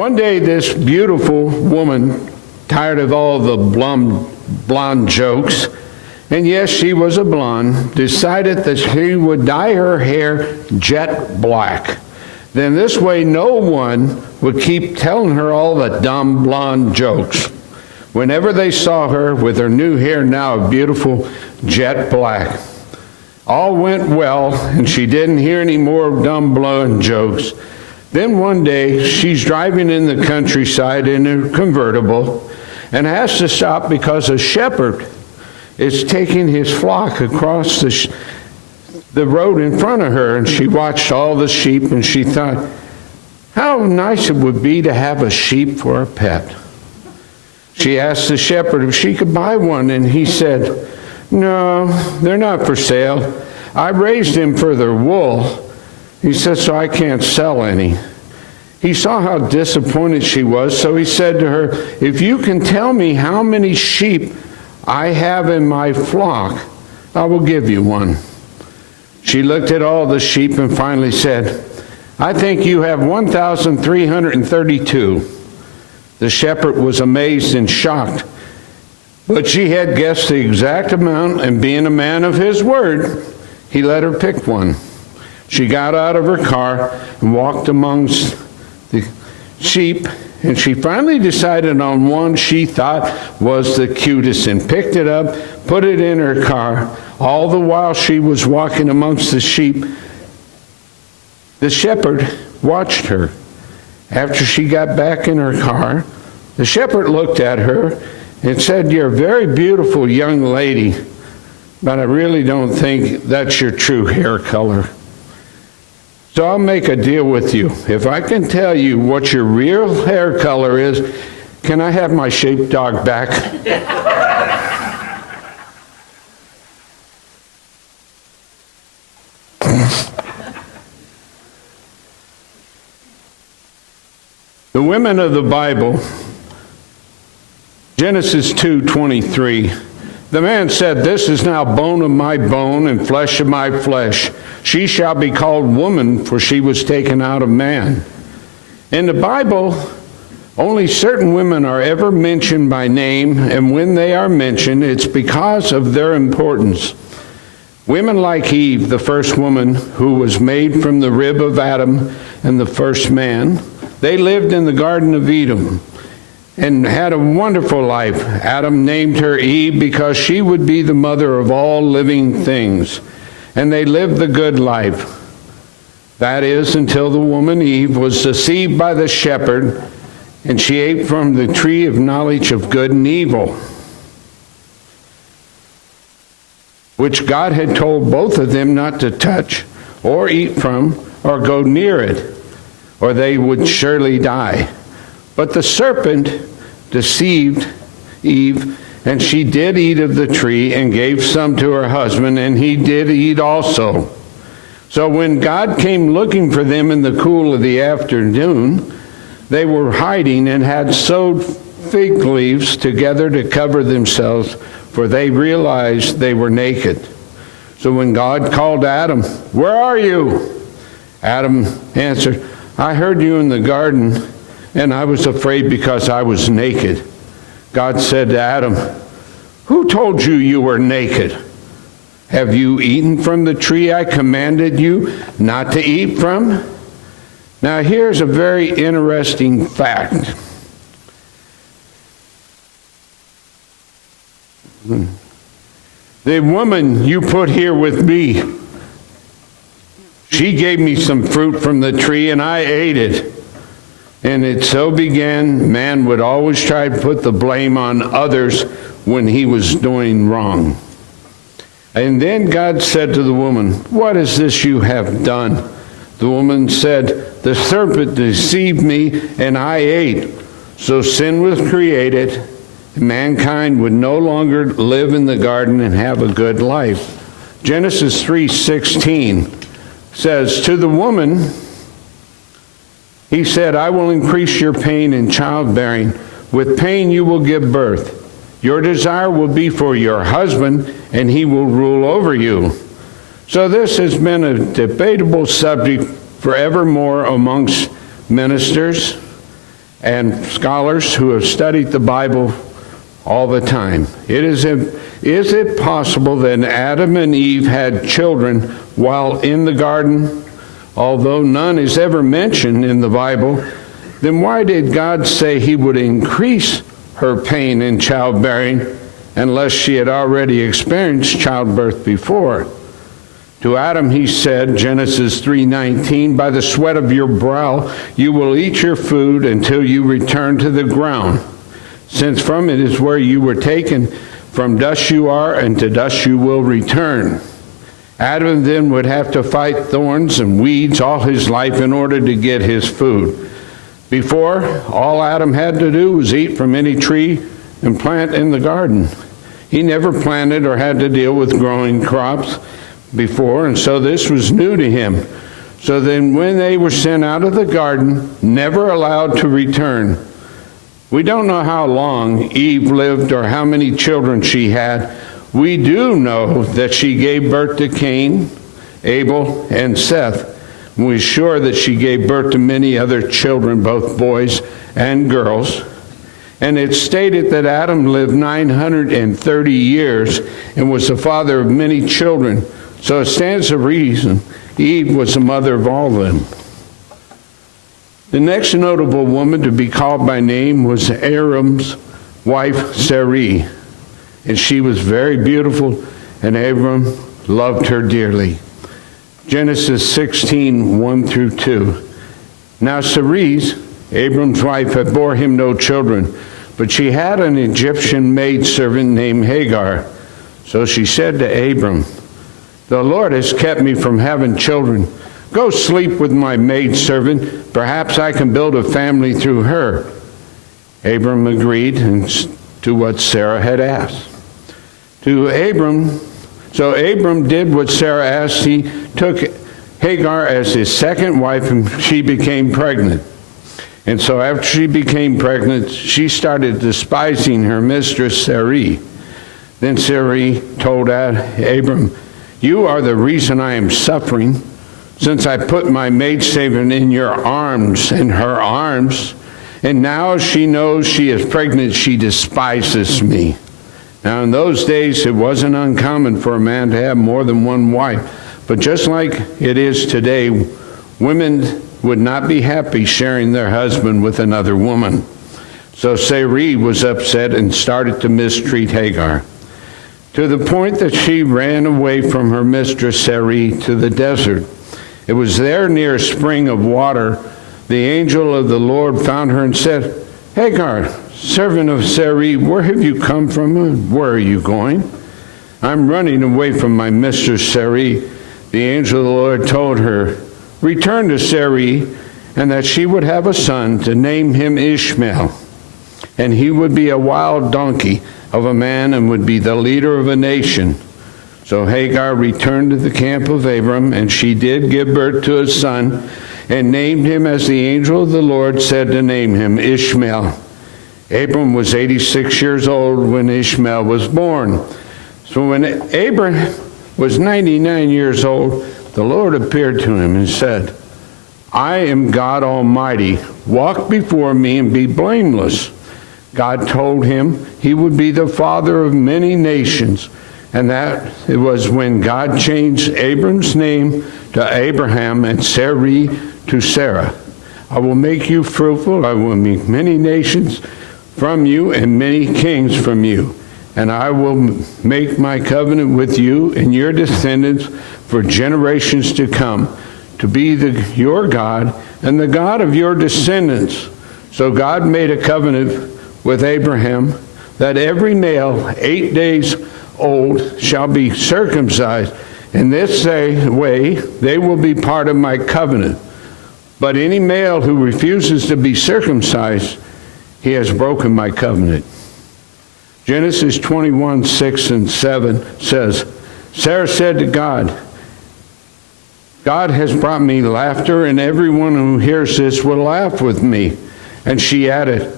One day, this beautiful woman, tired of all the blonde jokes, and yes, she was a blonde, decided that she would dye her hair jet black. Then this way no one would keep telling her all the dumb blonde jokes. Whenever they saw her with her new hair now beautiful jet black, all went well, and she didn't hear any more dumb blonde jokes. Then one day, she's driving in the countryside in a convertible and has to stop because a shepherd is taking his flock across the road in front of her, and she watched all the sheep, and she thought, how nice it would be to have a sheep for a pet. She asked the shepherd if she could buy one, and he said, no, they're not for sale. I raised them for their wool. He said, so I can't sell any. He saw how disappointed she was, so he said to her, if you can tell me how many sheep I have in my flock, I will give you one. She looked at all the sheep and finally said, I think you have 1,332. The shepherd was amazed and shocked, but she had guessed the exact amount, and being a man of his word, he let her pick one. She got out of her car and walked amongst the sheep, and she finally decided on one she thought was the cutest and picked it up, put it in her car. All the while she was walking amongst the sheep, the shepherd watched her. After she got back in her car, the shepherd looked at her and said, you're a very beautiful young lady, but I really don't think that's your true hair color. So I'll make a deal with you. If I can tell you what your real hair color is, can I have my sheepdog back? The women of the Bible, Genesis 2:23. The man said, this is now bone of my bone and flesh of my flesh. She shall be called woman, for she was taken out of man. In the Bible, only certain women are ever mentioned by name, and when they are mentioned, it's because of their importance. Women like Eve, the first woman who was made from the rib of Adam and the first man, they lived in the Garden of Eden and had a wonderful life. Adam named her Eve because she would be the mother of all living things. And they lived the good life. That is, until the woman Eve was deceived by the shepherd, and she ate from the tree of knowledge of good and evil, which God had told both of them not to touch or eat from or go near it, or they would surely die. But the serpent deceived Eve, and she did eat of the tree and gave some to her husband, and he did eat also. So when God came looking for them in the cool of the afternoon, they were hiding and had sewed fig leaves together to cover themselves, for they realized they were naked. So when God called Adam, where are you? Adam answered, I heard you in the garden, and I was afraid because I was naked. God said to Adam, who told you you were naked? Have you eaten from the tree I commanded you not to eat from? Now here's a very interesting fact. The woman you put here with me, she gave me some fruit from the tree and I ate it. And it so began, man would always try to put the blame on others when he was doing wrong. And then God said to the woman, what is this you have done? The woman said, the serpent deceived me and I ate. So sin was created, and mankind would no longer live in the garden and have a good life. Genesis 3:16 says, to the woman, he said, I will increase your pain in childbearing. With pain you will give birth. Your desire will be for your husband, and he will rule over you. So this has been a debatable subject forevermore amongst ministers and scholars who have studied the Bible all the time. Is it possible that Adam and Eve had children while in the garden? Although none is ever mentioned in the Bible, then why did God say he would increase her pain in childbearing unless she had already experienced childbirth before? To Adam he said, Genesis 3:19, by the sweat of your brow you will eat your food until you return to the ground, since from it is where you were taken. From dust you are, and to dust you will return. Adam then would have to fight thorns and weeds all his life in order to get his food. Before, all Adam had to do was eat from any tree and plant in the garden. He never planted or had to deal with growing crops before, and so this was new to him. So then when they were sent out of the garden, never allowed to return. We don't know how long Eve lived or how many children she had. We do know that she gave birth to Cain, Abel, and Seth. We're sure that she gave birth to many other children, both boys and girls. And it's stated that Adam lived 930 years and was the father of many children. So it stands to reason Eve was the mother of all of them. The next notable woman to be called by name was Abram's wife Sarai. And she was very beautiful, and Abram loved her dearly. Genesis 16:1-2. Now Sarai, Abram's wife, had bore him no children, but she had an Egyptian maidservant named Hagar. So she said to Abram, the Lord has kept me from having children. Go sleep with my maidservant. Perhaps I can build a family through her. Abram agreed to what Sarah had asked. So Abram did what Sarah asked. He took Hagar as his second wife, and she became pregnant. And so after she became pregnant, she started despising her mistress Sarai. Then Sarai told Abram, you are the reason I am suffering, since I put my maidservant in your arms, in her arms, and now she knows she is pregnant, she despises me. Now in those days it wasn't uncommon for a man to have more than one wife, but just like it is today, women would not be happy sharing their husband with another woman. So Sarai was upset and started to mistreat Hagar, to the point that she ran away from her mistress Sarai to the desert. It was there near a spring of water. The angel of the Lord found her and said, Hagar, servant of Sarai, where have you come from and where are you going? I'm running away from my mistress Sarai. The angel of the Lord told her, return to Sarai, and that she would have a son, to name him Ishmael. And he would be a wild donkey of a man and would be the leader of a nation. So Hagar returned to the camp of Abram, and she did give birth to a son, and named him as the angel of the Lord said to name him, Ishmael. Abram was 86 years old when Ishmael was born. So when Abram was 99 years old, the Lord appeared to him and said, I am God Almighty. Walk before me and be blameless. God told him he would be the father of many nations, and that it was when God changed Abram's name to Abraham and Sarai to Sarah. I will make you fruitful. I will make many nations from you and many kings from you. And I will make my covenant with you and your descendants for generations to come, to be your God and the God of your descendants. So God made a covenant with Abraham that every male 8 days old shall be circumcised. In this way they will be part of my covenant. But any male who refuses to be circumcised, he has broken my covenant. Genesis 21:6-7 says, Sarah said to God, God has brought me laughter, and everyone who hears this will laugh with me. And she added,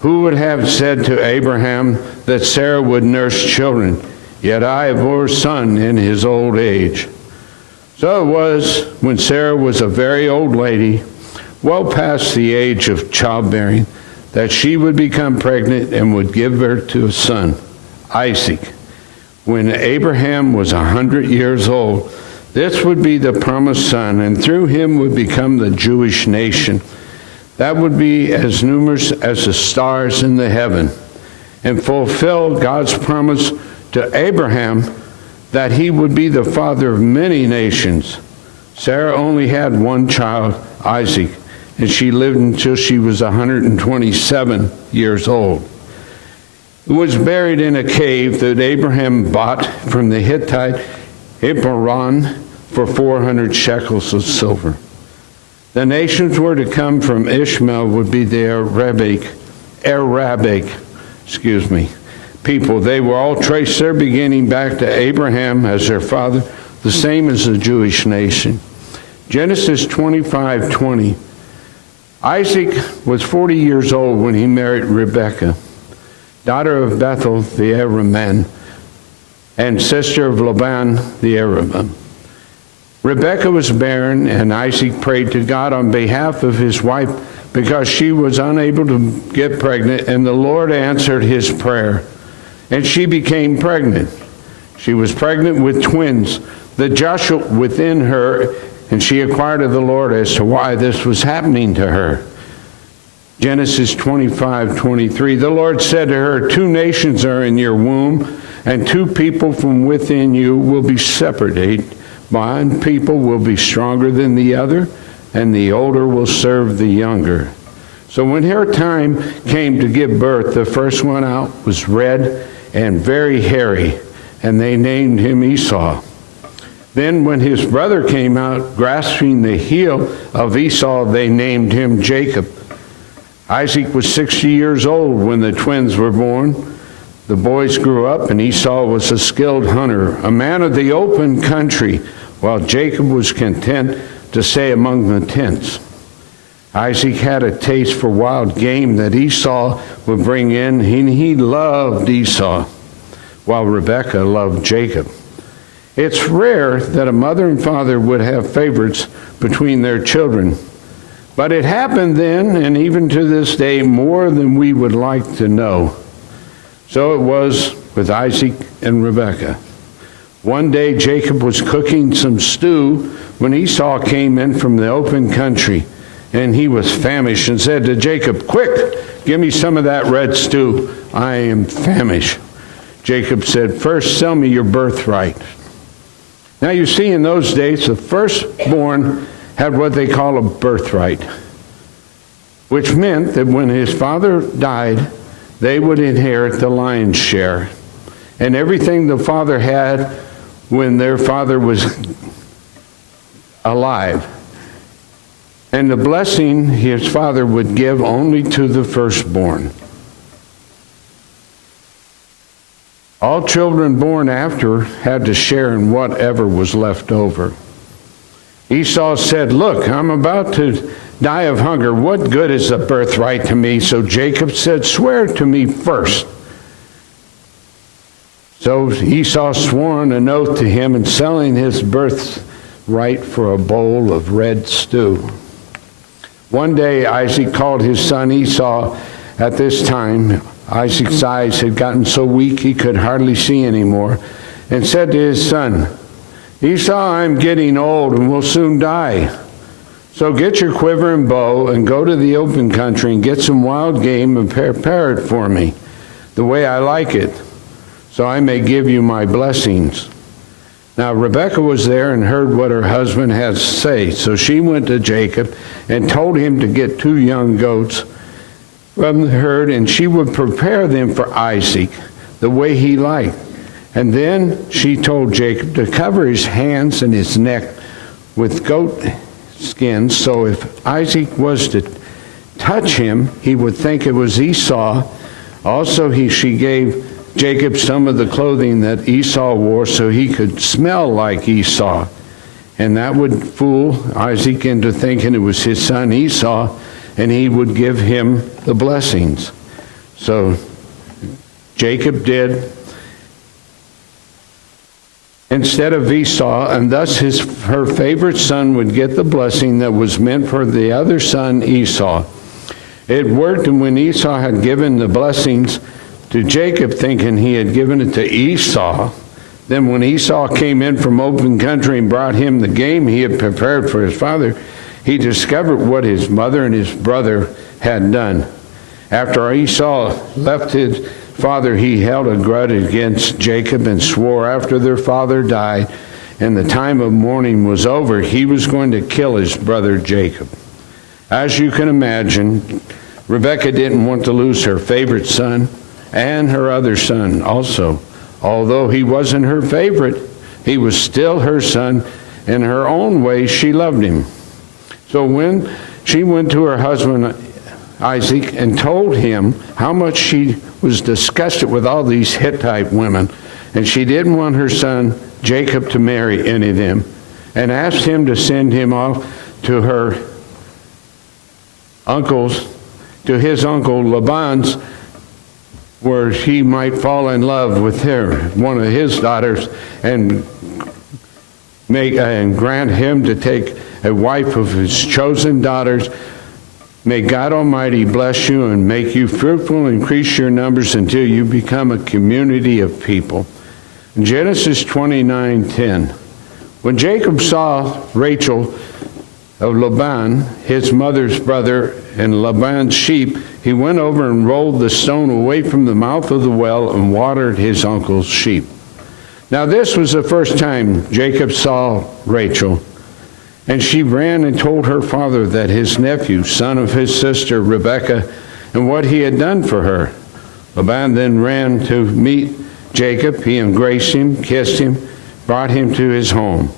who would have said to Abraham that Sarah would nurse children? Yet I bore a son in his old age. So it was when Sarah was a very old lady, well past the age of childbearing, that she would become pregnant and would give birth to a son, Isaac. When Abraham was 100 years old, this would be the promised son, and through him would become the Jewish nation. That would be as numerous as the stars in the heaven, and fulfill God's promise to Abraham that he would be the father of many nations. Sarah only had one child, Isaac, and she lived until she was 127 years old. It was buried in a cave that Abraham bought from the Hittite Hipporon for 400 shekels of silver. The nations were to come from Ishmael would be the Arabic people. They were all traced their beginning back to Abraham as their father, the same as the Jewish nation. Genesis 25:20. Isaac was 40 years old when he married Rebekah, daughter of Bethuel the Aramean, and sister of Laban the Aramean. Rebekah was barren, and Isaac prayed to God on behalf of his wife because she was unable to get pregnant, and the Lord answered his prayer, and she became pregnant. She was pregnant with twins, the Joshua within her, and she inquired of the Lord as to why this was happening to her. Genesis 25:23, the Lord said to her, 2 nations are in your womb, and 2 people from within you will be separated. One people will be stronger than the other, and the older will serve the younger. So when her time came to give birth, the first one out was red and very hairy, and they named him Esau. Then when his brother came out, grasping the heel of Esau, they named him Jacob. Isaac was 60 years old when the twins were born. The boys grew up, and Esau was a skilled hunter, a man of the open country, while Jacob was content to stay among the tents. Isaac had a taste for wild game that Esau would bring in, and he loved Esau, while Rebekah loved Jacob. It's rare that a mother and father would have favorites between their children. But it happened then, and even to this day, more than we would like to know. So it was with Isaac and Rebekah. One day Jacob was cooking some stew when Esau came in from the open country, and he was famished and said to Jacob, "Quick, give me some of that red stew. I am famished." Jacob said, "First sell me your birthright." Now you see, in those days, the firstborn had what they call a birthright, which meant that when his father died, they would inherit the lion's share. And everything the father had when their father was alive. And the blessing his father would give only to the firstborn. All children born after had to share in whatever was left over. Esau said, "Look, I'm about to die of hunger. What good is the birthright to me?" So Jacob said, "Swear to me first." So Esau swore an oath to him, and selling his birthright for a bowl of red stew. One day Isaac called his son Esau. At this time, Isaac's eyes had gotten so weak he could hardly see anymore, and said to his son, "Esau, I'm getting old and will soon die. So get your quiver and bow and go to the open country and get some wild game and prepare it for me, the way I like it, so I may give you my blessings." Now Rebekah was there and heard what her husband had to say. So she went to Jacob and told him to get 2 young goats from the herd, and she would prepare them for Isaac the way he liked. And then she told Jacob to cover his hands and his neck with goat skins, so if Isaac was to touch him, he would think it was Esau. Also, she gave Jacob some of the clothing that Esau wore so he could smell like Esau. And that would fool Isaac into thinking it was his son Esau, and he would give him the blessings. So Jacob did instead of Esau, and thus her favorite son would get the blessing that was meant for the other son Esau. It worked, and when Esau had given the blessings to Jacob, thinking he had given it to Esau, then when Esau came in from open country and brought him the game he had prepared for his father, he discovered what his mother and his brother had done. After Esau left his father, he held a grudge against Jacob and swore after their father died and the time of mourning was over, he was going to kill his brother Jacob. As you can imagine, Rebekah didn't want to lose her favorite son and her other son also. Although he wasn't her favorite, he was still her son. In her own way, she loved him. So when she went to her husband Isaac and told him how much she was disgusted with all these Hittite women, and she didn't want her son Jacob to marry any of them, and asked him to send him off to her uncle's, to his uncle Laban's, where he might fall in love with her, one of his daughters, and grant him to take a wife of his chosen daughters. May God Almighty bless you and make you fruitful and increase your numbers until you become a community of people. In Genesis 29:10, when Jacob saw Rachel of Laban, his mother's brother, and Laban's sheep, he went over and rolled the stone away from the mouth of the well and watered his uncle's sheep. Now this was the first time Jacob saw Rachel, and she ran and told her father that his nephew, son of his sister Rebekah, and what he had done for her. Laban then ran to meet Jacob. He embraced him, kissed him, brought him to his home.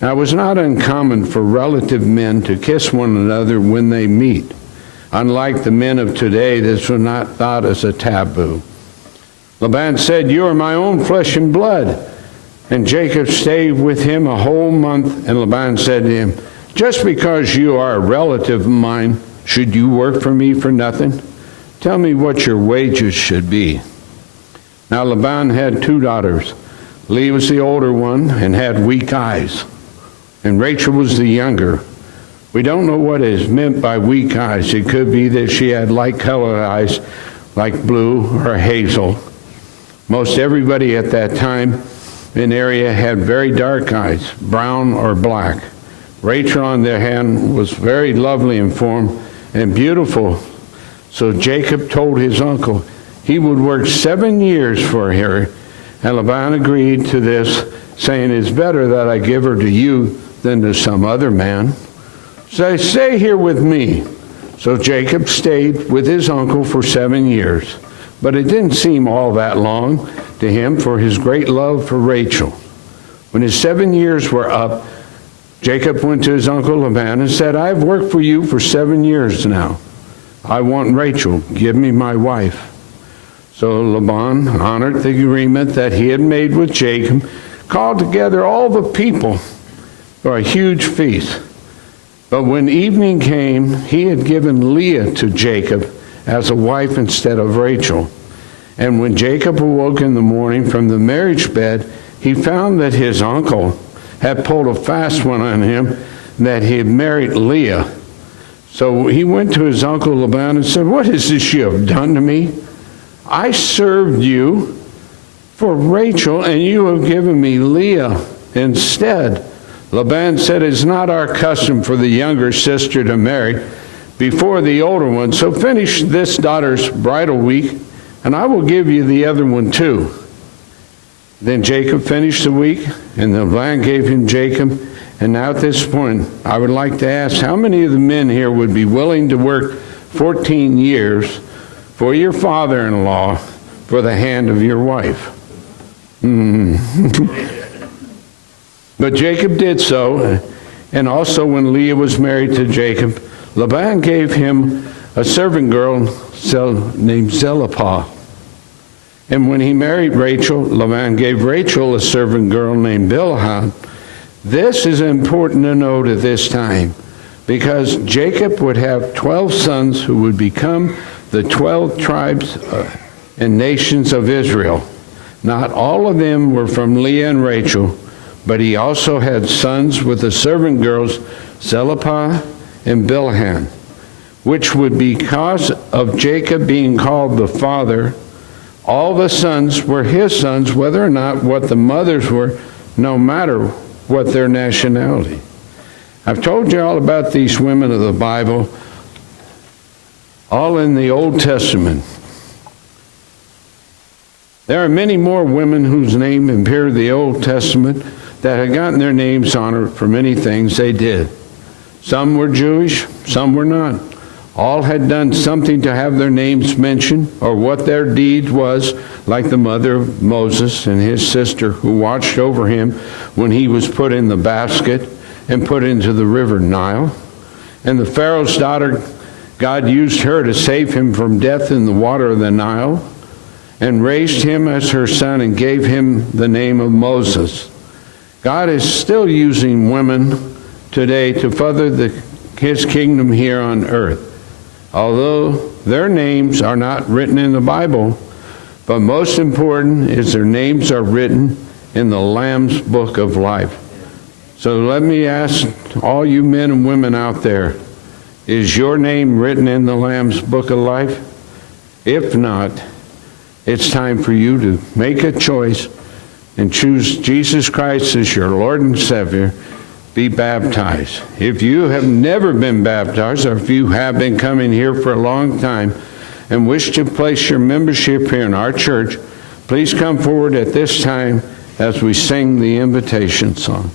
Now it was not uncommon for relative men to kiss one another when they meet. Unlike the men of today, this was not thought as a taboo. Laban said, "You are my own flesh and blood." And Jacob stayed with him a whole month, and Laban said to him, "Just because you are a relative of mine, should you work for me for nothing? Tell me what your wages should be." Now Laban had 2 daughters. Leah was the older one and had weak eyes, and Rachel was the younger. We don't know what is meant by weak eyes. It could be that she had light-colored eyes, like blue or hazel. Most everybody at that time in the area had very dark eyes, brown or black. Rachel, on the other hand, was very lovely in form and beautiful. So Jacob told his uncle he would work 7 years for her, and Laban agreed to this, saying, "It's better that I give her to you than to some other man. So stay here with me." So Jacob stayed with his uncle for 7 years. But it didn't seem all that long to him for his great love for Rachel. When his 7 years were up, Jacob went to his uncle Laban and said, "I've worked for you for 7 years now. I want Rachel. Give me my wife." So Laban honored the agreement that he had made with Jacob, called together all the people for a huge feast. But when evening came, he had given Leah to Jacob as a wife instead of Rachel. And when Jacob awoke in the morning from the marriage bed, he found that his uncle had pulled a fast one on him, that he had married Leah. So he went to his uncle Laban and said, "What is this you have done to me? I served you for Rachel, and you have given me Leah instead." Laban said, "It's not our custom for the younger sister to marry before the older one, so finish this daughter's bridal week, and I will give you the other one too." Then Jacob finished the week, and the Laban gave him Jacob. And now at this point, I would like to ask, how many of the men here would be willing to work 14 years for your father-in-law for the hand of your wife? But Jacob did so, and also when Leah was married to Jacob, Laban gave him a servant girl named Zilpah. And when he married Rachel, Laban gave Rachel a servant girl named Bilhah. This is important to note at this time, because Jacob would have 12 sons who would become the 12 tribes and nations of Israel. Not all of them were from Leah and Rachel, but he also had sons with the servant girls Zilpah and Bilhah. which would be cause of Jacob being called the father. All the sons were his sons, whether or not what the mothers were, no matter what their nationality. I've told you all about these women of the Bible, all in the Old Testament. There are many more women whose name appear in the Old Testament that have gotten their names honored for many things they did. Some were Jewish, some were not. All had done something to have their names mentioned, or what their deed was, like the mother of Moses and his sister who watched over him when he was put in the basket and put into the river Nile. And the Pharaoh's daughter, God used her to save him from death in the water of the Nile, and raised him as her son and gave him the name of Moses. God is still using women today to further his kingdom here on earth. Although their names are not written in the Bible, but most important is their names are written in the Lamb's Book of Life. So let me ask all you men and women out there, is your name written in the Lamb's Book of Life? If not, it's time for you to make a choice and choose Jesus Christ as your Lord and Savior. Be baptized. If you have never been baptized, or if you have been coming here for a long time and wish to place your membership here in our church, please come forward at this time as we sing the invitation song.